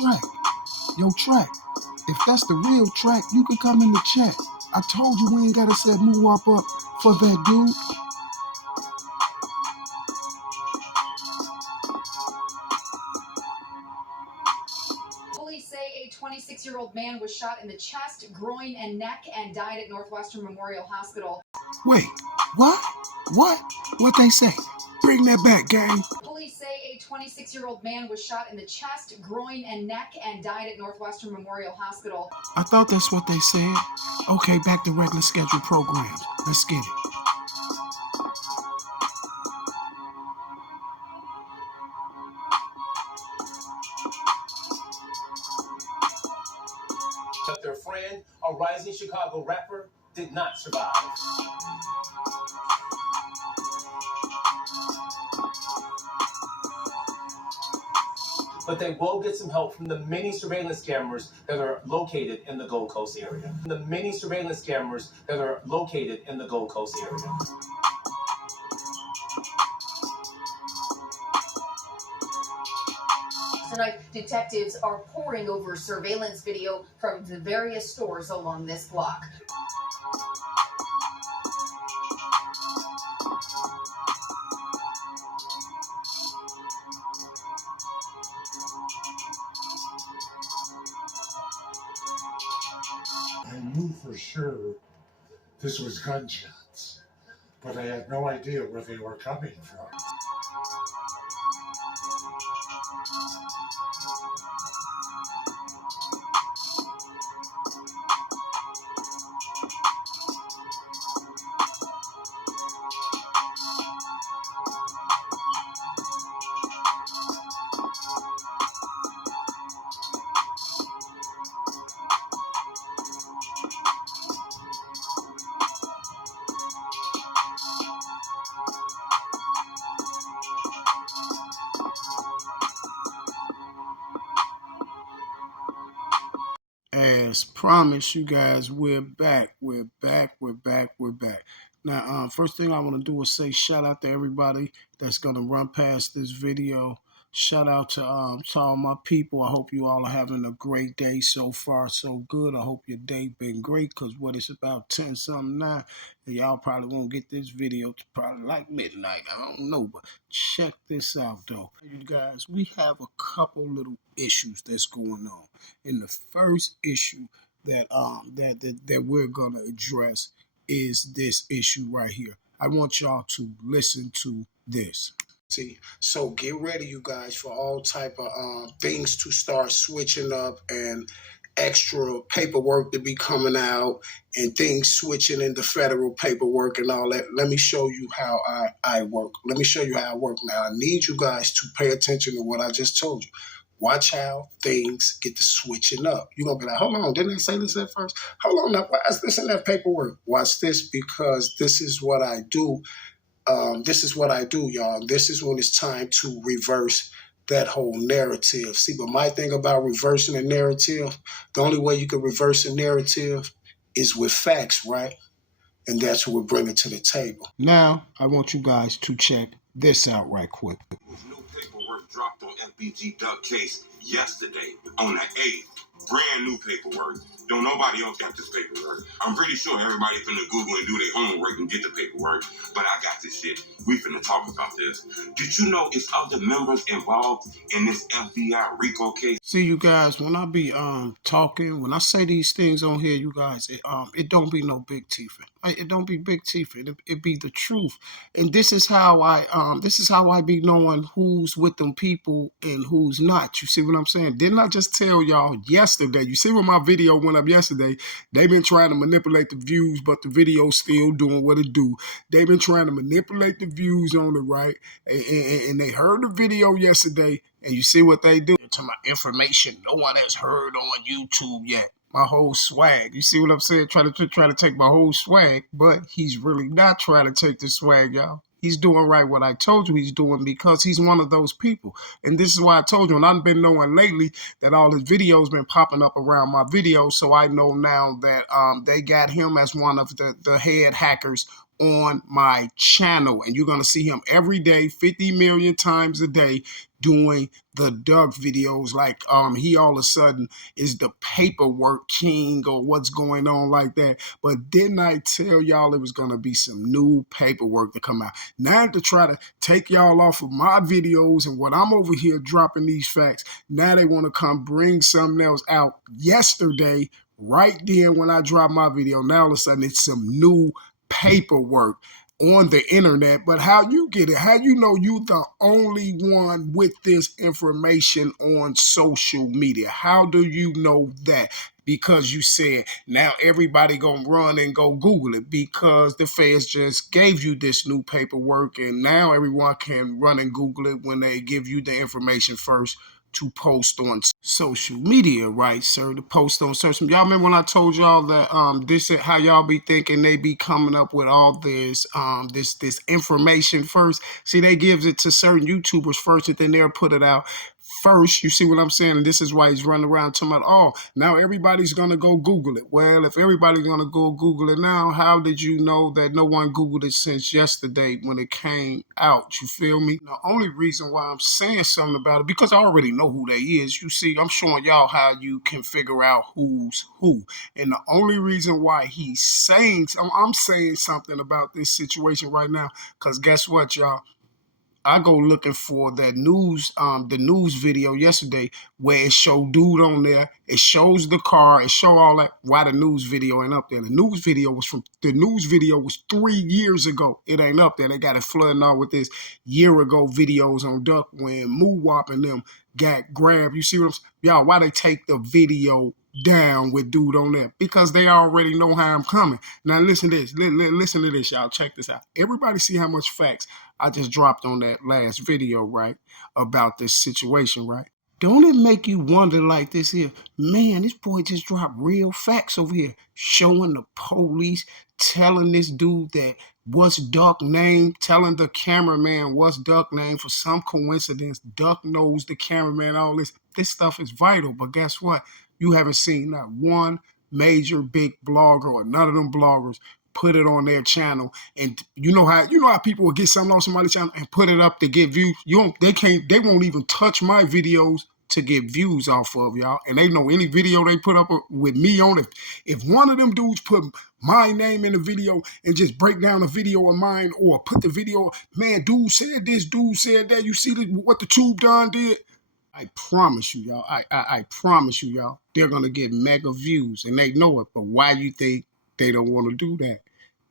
Track. Yo, Track. If that's the real Track, you can come in the chat. I told you we ain't gotta set Moo Wop up for that dude. Police say a 26-year-old man was shot in the chest, groin, and neck and died at Northwestern Memorial Hospital. Wait, what? What they say? Bring that back, gang. Police say a 26-year-old man was shot in the chest, groin, and neck and died at Northwestern Memorial Hospital. I thought that's what they said. Okay, back to regular scheduled programs. Let's get it. But their friend, a rising Chicago rapper, did not survive. But they will get some help from the many surveillance cameras that are located in the Gold Coast area. The many surveillance cameras that are located in the Gold Coast area. Tonight, detectives are poring over surveillance video from the various stores along this block. I knew for sure this was gunshots, but I had no idea where they were coming from. As promised, you guys, we're back. Now, first thing I want to do is say shout out to everybody that's gonna run past this video. Shout out to all my people. I hope you all are having a great day so far, so good. I hope your day been great, because what it's about 10 something now, and y'all probably won't get this video to probably like midnight. I don't know, but check this out though. You guys, we have a couple little issues that's going on. And the first issue that we're gonna address is this issue right here. I want y'all to listen to this. See, so get ready, you guys, for all type of things to start switching up and extra paperwork to be coming out and things switching into federal paperwork and all that. Let me show you how I work. Let me show you how I work now. I need you guys to pay attention to what I just told you. Watch how things get to switching up. You're going to be like, hold on, didn't I say this at first? Hold on, now, why is this in that paperwork? Watch this, because this is what I do. This is what I do, y'all. This is when it's time to reverse that whole narrative. See, but my thing about reversing a narrative, the only way you can reverse a narrative is with facts, right? And that's what we're bringing to the table. Now, I want you guys to check this out right quick. New paperwork dropped on FBG Duck case yesterday on the 8th. Brand new paperwork. Don't nobody else got this paperwork. I'm pretty sure everybody finna Google and do their homework and get the paperwork, but I got this shit. We finna talk about this. Did you know it's other members involved in this FBI RICO case? See, you guys, when I be talking, when I say these things on here, you guys, it don't be no big teeth. It don't be big teeth. It be the truth. And this is how I be knowing who's with them people and who's not. You see what I'm saying? Didn't I just tell y'all yesterday? You see when my video went up yesterday, they've been trying to manipulate the views, but the video's still doing what it do. They've been trying to manipulate the views on it, right? And they heard the video yesterday, and you see what they do? To my information no one has heard on YouTube yet. My whole swag. You see what I'm saying? Try to take my whole swag, but he's really not trying to take the swag, y'all. He's doing right what I told you he's doing, because he's one of those people. And this is why I told you, and I've been knowing lately that all his videos been popping up around my videos, so I know now that they got him as one of the head hackers on my channel. And you're going to see him every day, 50 million times a day, doing the Duck videos, like he all of a sudden is the paperwork king or what's going on like that. But didn't I tell y'all it was gonna be some new paperwork to come out? Now to try to take y'all off of my videos and what I'm over here dropping these facts, now they want to come bring something else out yesterday, right then when I dropped my video. Now all of a sudden it's some new paperwork on the internet. But how you get it? How you know you the only one with this information on social media? How do you know that? Because you said now everybody gonna run and go Google it because the feds just gave you this new paperwork, and now everyone can run and Google it when they give you the information first to post on social media, right, sir? To post on social media. Y'all remember when I told y'all that this is how y'all be thinking they be coming up with all this this information first? See, they gives it to certain YouTubers first, and then they'll put it out first. You see what I'm saying? And this is why he's running around talking about, oh, now everybody's going to go Google it. Well, if everybody's going to go Google it now, how did you know that no one Googled it since yesterday when it came out? You feel me? The only reason why I'm saying something about it, because I already know who they is. You see, I'm showing y'all how you can figure out who's who. And the only reason why he's saying, I'm saying something about this situation right now, because guess what, y'all? I go looking for that news, the news video yesterday where it showed dude on there. It shows the car. It show all that. Why the news video ain't up there? The news video was 3 years ago. It ain't up there. They got it flooding out with this year ago videos on Duck when Moo Wop and them got grabbed. You see what I'm saying? Y'all, why they take the video down with dude on there? Because they already know how I'm coming. Now listen to this. Listen to this, y'all. Check this out. Everybody see how much facts I just dropped on that last video, right, about this situation, right? Don't it make you wonder like this here? Man, this boy just dropped real facts over here, showing the police, telling this dude that what's Duck name, telling the cameraman what's Duck name. For some coincidence, Duck knows the cameraman, all this. This stuff is vital, but guess what? You haven't seen not one major big blogger or none of them bloggers put it on their channel. And you know how people will get something on somebody's channel and put it up to get views. They won't even touch my videos to get views off of, y'all. And they know any video they put up with me on it. If one of them dudes put my name in the video and just break down a video of mine, or put the video, man, dude said this, dude said that, you see what the tube done did? I promise you, y'all. I promise you, y'all. They're gonna get mega views, and they know it. But why you think they don't want to do that?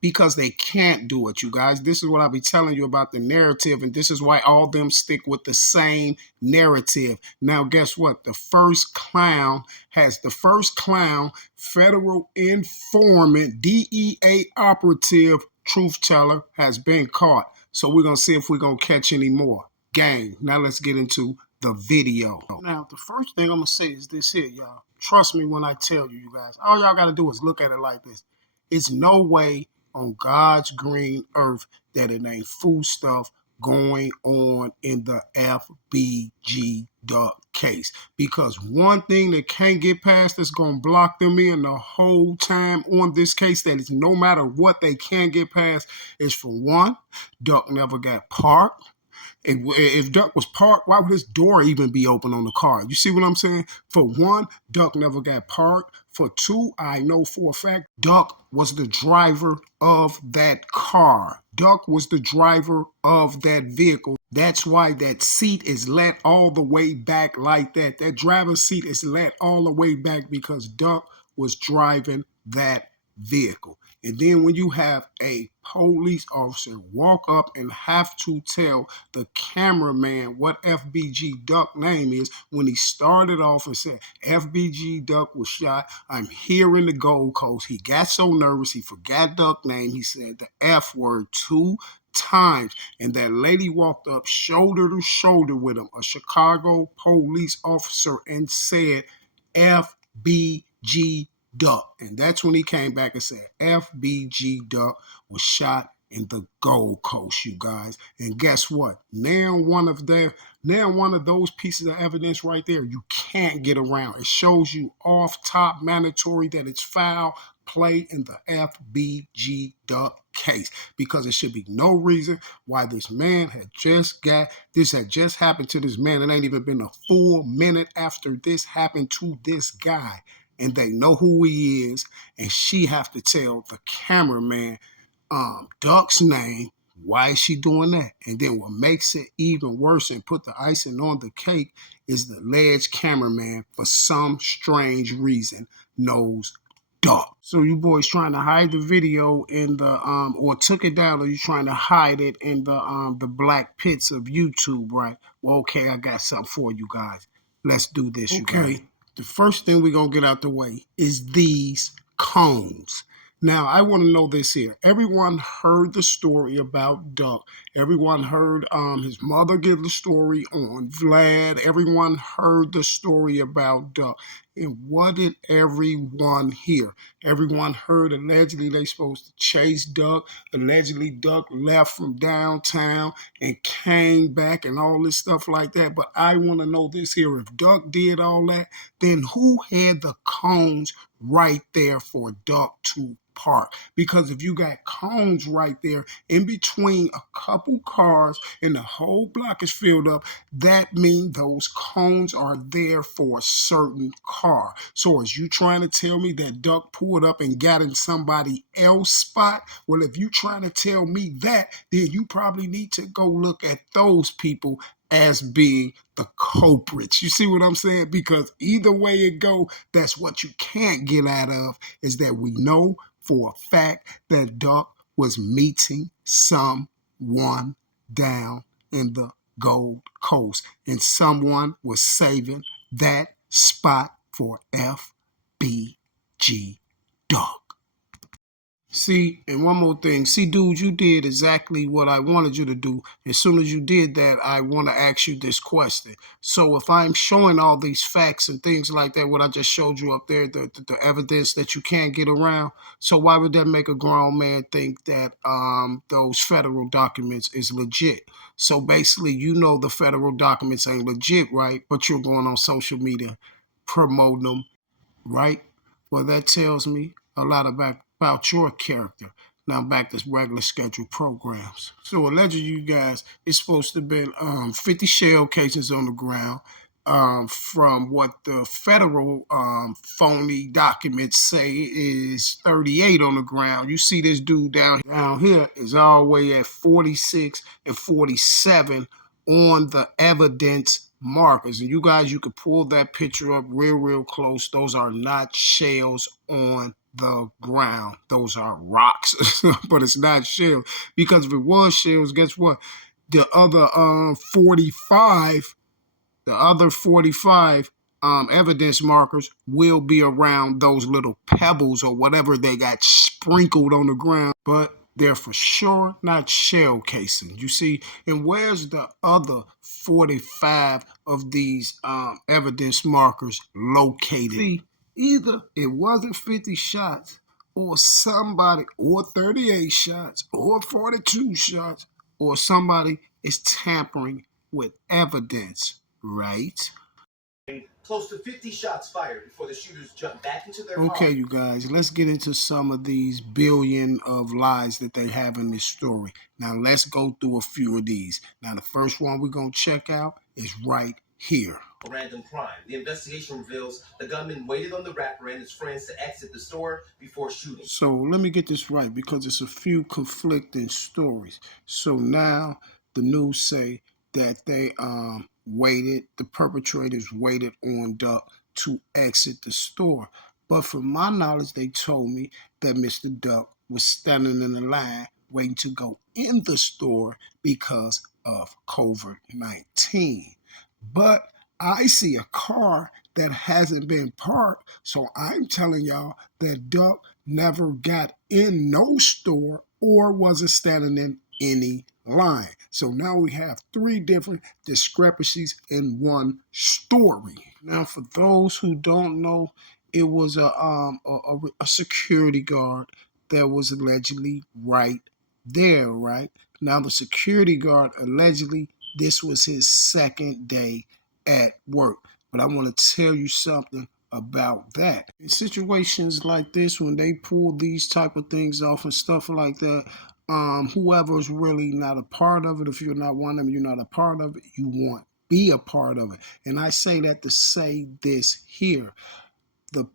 Because they can't do it, you guys. This is what I'll be telling you about the narrative, and this is why all of them stick with the same narrative. Now, guess what? The first clown, federal informant, DEA operative, truth teller, has been caught. So we're gonna see if we're gonna catch any more. Gang. Now let's get into the video. Now, the first thing I'm gonna say is this here, y'all. Trust me when I tell you, guys. All y'all gotta do is look at it like this. It's no way on God's green earth that it ain't fool stuff going on in the FBG Duck case. Because one thing that can't get past that's going to block them in the whole time on this case, that is no matter what they can't get past, is for one, Duck never got parked. If Duck was parked, why would his door even be open on the car? You see what I'm saying? For one, Duck never got parked. For two, I know for a fact Duck was the driver of that car. Duck was the driver of that vehicle. That's why that seat is let all the way back like that. That driver's seat is let all the way back because Duck was driving that vehicle. And then when you have a police officer walk up and have to tell the cameraman what FBG Duck name is, when he started off and said, FBG Duck was shot, I'm here in the Gold Coast. He got so nervous, he forgot Duck name. He said the F word 2 times. And that lady walked up shoulder to shoulder with him, a Chicago police officer, and said, FBG Duck. And that's when he came back and said FBG Duck was shot in the Gold Coast, you guys. And guess what? Now one of those pieces of evidence right there, you can't get around. It shows you off top mandatory that it's foul play in the FBG Duck case, because there should be no reason why this man had just happened to this man. It ain't even been a full minute after this happened to this guy, and they know who he is, and she have to tell the cameraman Duck's name. Why is she doing that? And then what makes it even worse and put the icing on the cake is the alleged cameraman, for some strange reason, knows Duck. So you boys trying to hide the video in the or took it down, or you trying to hide it in the black pits of YouTube, right? Well, okay, I got something for you guys. Let's do this, you guys. Okay, the first thing we're gonna get out the way is these cones. Now, I want to know this here. Everyone heard the story about Duck. Everyone heard his mother give the story on Vlad. Everyone heard the story about Duck. And what did everyone hear? Everyone heard allegedly they supposed to chase Duck. Allegedly Duck left from downtown and came back and all this stuff like that. But I want to know this here. If Duck did all that, then who had the cones right there for Duck to park? Because if you got cones right there in between a couple cars and the whole block is filled up, that means those cones are there for a certain car. So is you trying to tell me that Duck pulled up and got in somebody else's spot? Well, if you trying to tell me that, then you probably need to go look at those people as being the culprits. You see what I'm saying? Because either way it go, that's what you can't get out of, is that we know for a fact that Duck was meeting someone down in the Gold Coast, and someone was saving that spot for FBG Duck. See, and one more thing. See, dude, you did exactly what I wanted you to do. As soon as you did that, I want to ask you this question. So if I'm showing all these facts and things like that, what I just showed you up there, the evidence that you can't get around, so why would that make a grown man think that those federal documents is legit? So basically, you know the federal documents ain't legit, right? But you're going on social media promoting them, right? Well, that tells me a lot about your character. Now back to regular scheduled programs. So allegedly, you guys, it's supposed to have been 50 shell cases on the ground. From what the federal phony documents say is 38 on the ground. You see this dude down here is all the way at 46 and 47 on the evidence markers. And you guys, you could pull that picture up real close. Those are not shells on the ground. Those are rocks, but it's not shells. Because if it was shells, guess what? The other 45 evidence markers will be around those little pebbles or whatever they got sprinkled on the ground, but they're for sure not shell casings. You see, and where's the other 45 of these evidence markers located? See, either it wasn't 50 shots, or somebody, or 38 shots, or 42 shots, or somebody is tampering with evidence, right? Close to 50 shots fired before the shooters jumped back into their car. Okay, you guys, let's get into some of these billion of lies that they have in this story. Now, let's go through a few of these. Now, the first one we're going to check out is right here. Random crime. The investigation reveals the gunman waited on the rapper and his friends to exit the store before shooting. So let me get this right, because it's a few conflicting stories. So now the news say that they the perpetrators waited on Duck to exit the store. But from my knowledge, they told me that Mr. Duck was standing in the line waiting to go in the store because of COVID-19. But I see a car that hasn't been parked, so I'm telling y'all that Duck never got in no store or wasn't standing in any line. So now we have three different discrepancies in one story. Now, for those who don't know, it was a security guard that was allegedly right there, right? Now, the security guard allegedly, this was his second day at work. But I want to tell you something about that. In situations like this, when they pull these type of things off and stuff like that, whoever's really not a part of it, if you're not one of them, you're not a part of it, you want be a part of it. And I say that to say this here.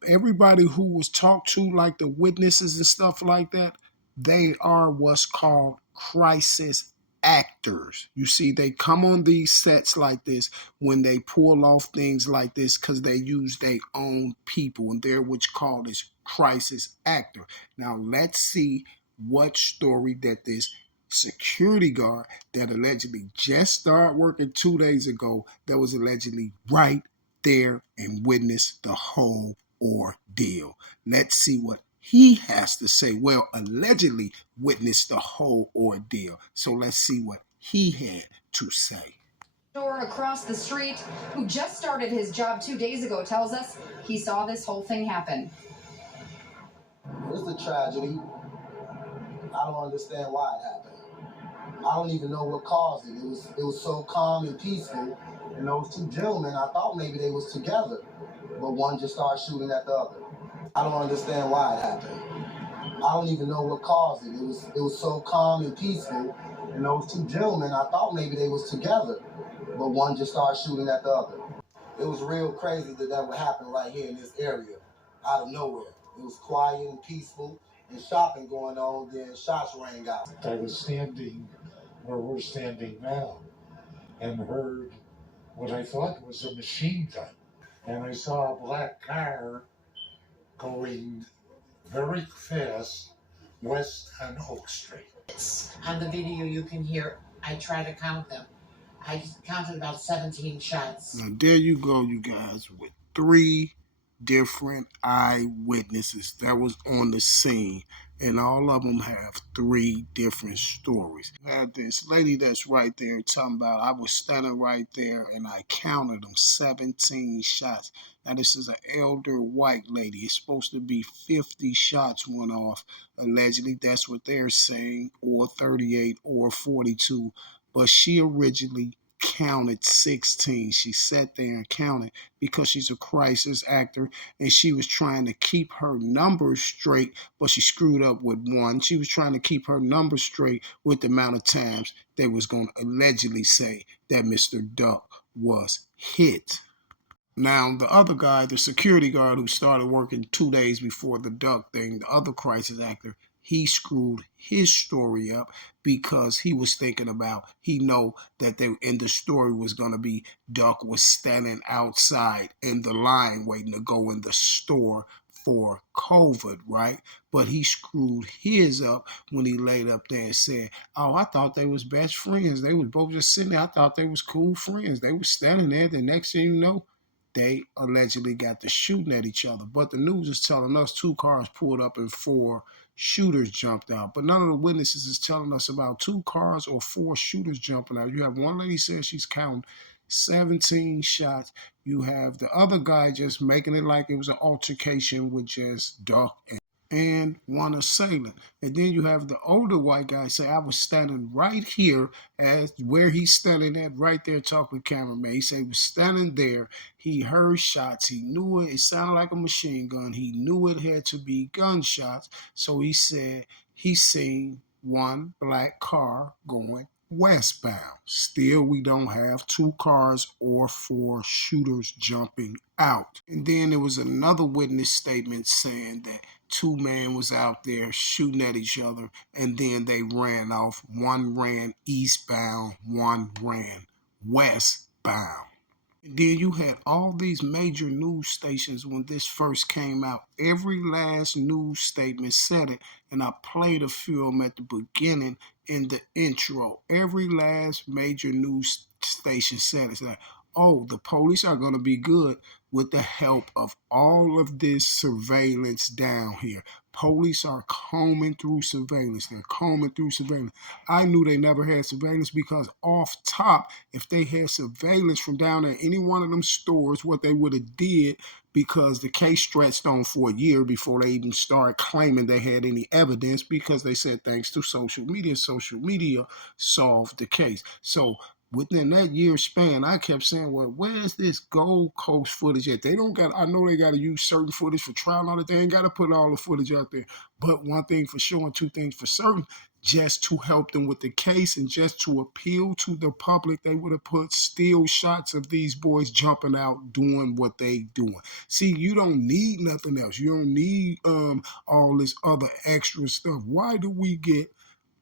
Everybody who was talked to, like the witnesses and stuff like that, they are what's called crisis actors. You see, they come on these sets like this when they pull off things like this because they use their own people, and they're what's called as crisis actor. Now let's see what story that this security guard that allegedly just started working 2 days ago, that was allegedly right there and witnessed the whole ordeal. Let's see what he has to say. Well, allegedly witnessed the whole ordeal. So let's see what he had to say. Store across the street, who just started his job 2 days ago, tells us he saw this whole thing happen. It's a tragedy. I don't understand why it happened. I don't even know what caused it. It was so calm and peaceful. And those two gentlemen, I thought maybe they was together, but one just started shooting at the other. I don't understand why it happened. I don't even know what caused it. It was so calm and peaceful. And those two gentlemen, I thought maybe they was together, but one just started shooting at the other. It was real crazy that would happen right here in this area, out of nowhere. It was quiet and peaceful, and shopping going on, then shots rang out. I was standing where we're standing now and heard what I thought was a machine gun. And I saw a black car going very fast west on Oak Street. On the video, you can hear, I try to count them. I counted about 17 shots. Now, there you go, you guys, with 3 different eyewitnesses that was on the scene, and all of them have 3 different stories. I had this lady that's right there talking about, I was standing right there and I counted them 17 shots. Now, this is an elder white lady. It's supposed to be 50 shots went off. Allegedly, that's what they're saying, or 38 or 42. But she originally counted 16. She sat there and counted because she's a crisis actor, and she was trying to keep her numbers straight, but she screwed up with one. She was trying to keep her numbers straight with the amount of times they was going to allegedly say that Mr. Duck was hit. Now, the other guy, the security guard who started working 2 days before the Duck thing, the other crisis actor, he screwed his story up because he was thinking about, he know that they in the story was going to be Duck was standing outside in the line waiting to go in the store for COVID, right? But he screwed his up when he laid up there and said, oh, I thought they was best friends. They was both just sitting there. I thought they was cool friends. They was standing there. The next thing you know, they allegedly got to shooting at each other. But the news is telling us 2 cars pulled up and 4 shooters jumped out. But none of the witnesses is telling us about 2 cars or 4 shooters jumping out. You have one lady says she's counting 17 shots. You have the other guy just making it like it was an altercation with just Duck and one assailant. And then you have the older white guy say, I was standing right here as where he's standing at right there talking to the cameraman. He said he was standing there. He heard shots. He knew it. It sounded like a machine gun. He knew it had to be gunshots. So he said he seen one black car going westbound. Still, we don't have 2 cars or 4 shooters jumping out. And then there was another witness statement saying that 2 men was out there shooting at each other, and then they ran off. One ran eastbound, one ran westbound. Then you had all these major news stations when this first came out. Every last news statement said it, and I played a film at the beginning in the intro. Every last major news station said it. It's like, oh, the police are going to be good with the help of all of this surveillance down here. Police are combing through surveillance. They're combing through surveillance. I knew they never had surveillance because off top, if they had surveillance from down at any one of them stores, what they would have did, because the case stretched on for a year before they even started claiming they had any evidence, because they said thanks to social media solved the case. So within that year span, I kept saying, well, where's this Gold Coast footage at? They don't got, I know they got to use certain footage for trial on it. They ain't got to put all the footage out there. But one thing for sure and two things for certain, just to help them with the case and just to appeal to the public, they would have put still shots of these boys jumping out doing what they doing. See, you don't need nothing else. You don't need all this other extra stuff. Why do we get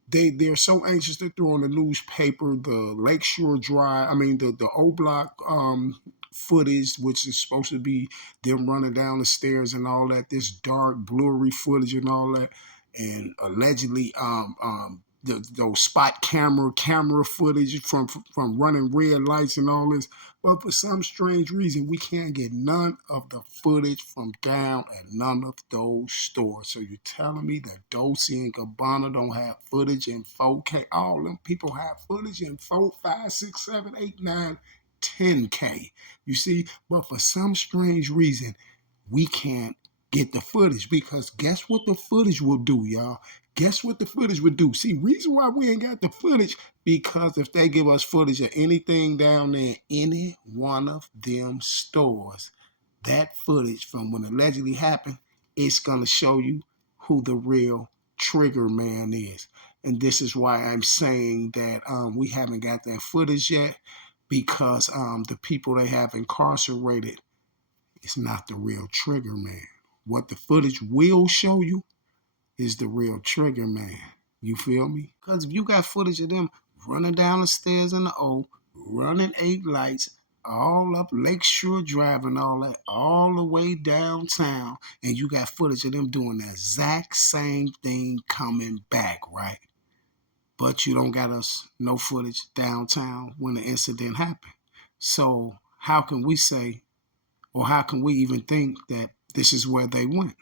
they're so anxious to throw in the newspaper the Lakeshore Drive, the OBlock footage, which is supposed to be them running down the stairs and all that, this dark, blurry footage and all that, and allegedly those spot camera footage from running red lights and all this. But for some strange reason, we can't get none of the footage from down at none of those stores. So you're telling me that Dolce and Gabbana don't have footage in 4K? All them people have footage in 4, 5, 6, 7, 8, 9, 10K. You see, but for some strange reason, we can't get the footage, because guess what the footage will do, y'all? Guess what the footage would do? See, reason why we ain't got the footage, because if they give us footage of anything down there, any one of them stores, that footage from when allegedly happened, it's going to show you who the real trigger man is. And this is why I'm saying that we haven't got that footage yet, because the people they have incarcerated, it's not the real trigger man. What the footage will show you is the real trigger man. You feel me? Because if you got footage of them running down the stairs in the O, running 8 lights, all up Lakeshore Drive and all that, all the way downtown, and you got footage of them doing the exact same thing coming back, right? But you don't got us no footage downtown when the incident happened. So how can we say, or how can we even think that this is where they went?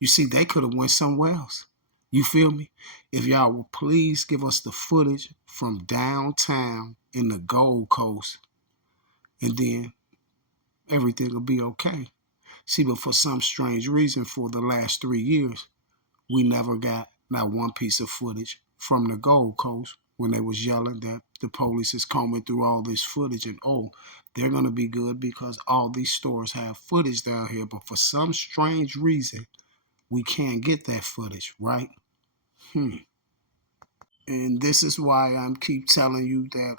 You see, they could have went somewhere else. You feel me? If y'all will please give us the footage from downtown in the Gold Coast, and then everything will be okay. See, but for some strange reason, for the last 3 years, we never got not one piece of footage from the Gold Coast when they was yelling that the police is combing through all this footage and, oh, they're going to be good because all these stores have footage down here. But for some strange reason, we can't get that footage, right? And this is why I keep telling you that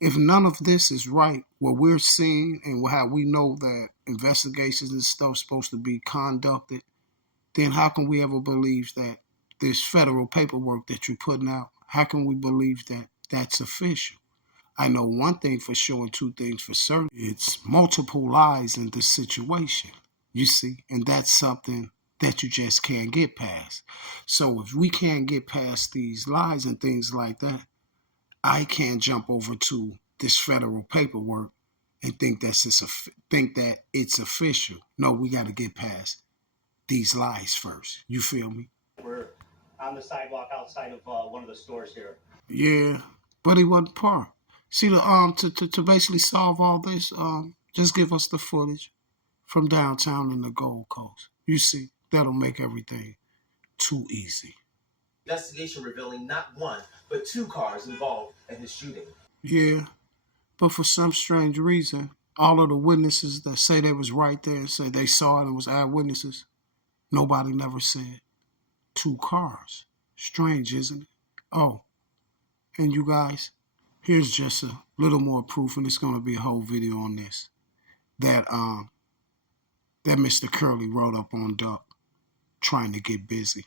if none of this is right, what we're seeing and how we know that investigations and stuff supposed to be conducted, then how can we ever believe that this federal paperwork that you're putting out, how can we believe that that's official? I know one thing for sure and two things for certain. It's multiple lies in this situation, you see, and that's something that you just can't get past. So if we can't get past these lies and things like that, I can't jump over to this federal paperwork and think that it's official. No, we got to get past these lies first. You feel me? We're on the sidewalk outside of one of the stores here. Yeah, but he wasn't parked. See, to basically solve all this, just give us the footage from downtown in the Gold Coast. You see, that'll make everything too easy. Investigation revealing not one, but 2 cars involved in his shooting. Yeah, but for some strange reason, all of the witnesses that say they was right there and say they saw it and was eyewitnesses, nobody never said 2 cars. Strange, isn't it? Oh, and you guys, here's just a little more proof, and it's going to be a whole video on this, that Mr. Curley wrote up on Duck trying to get busy.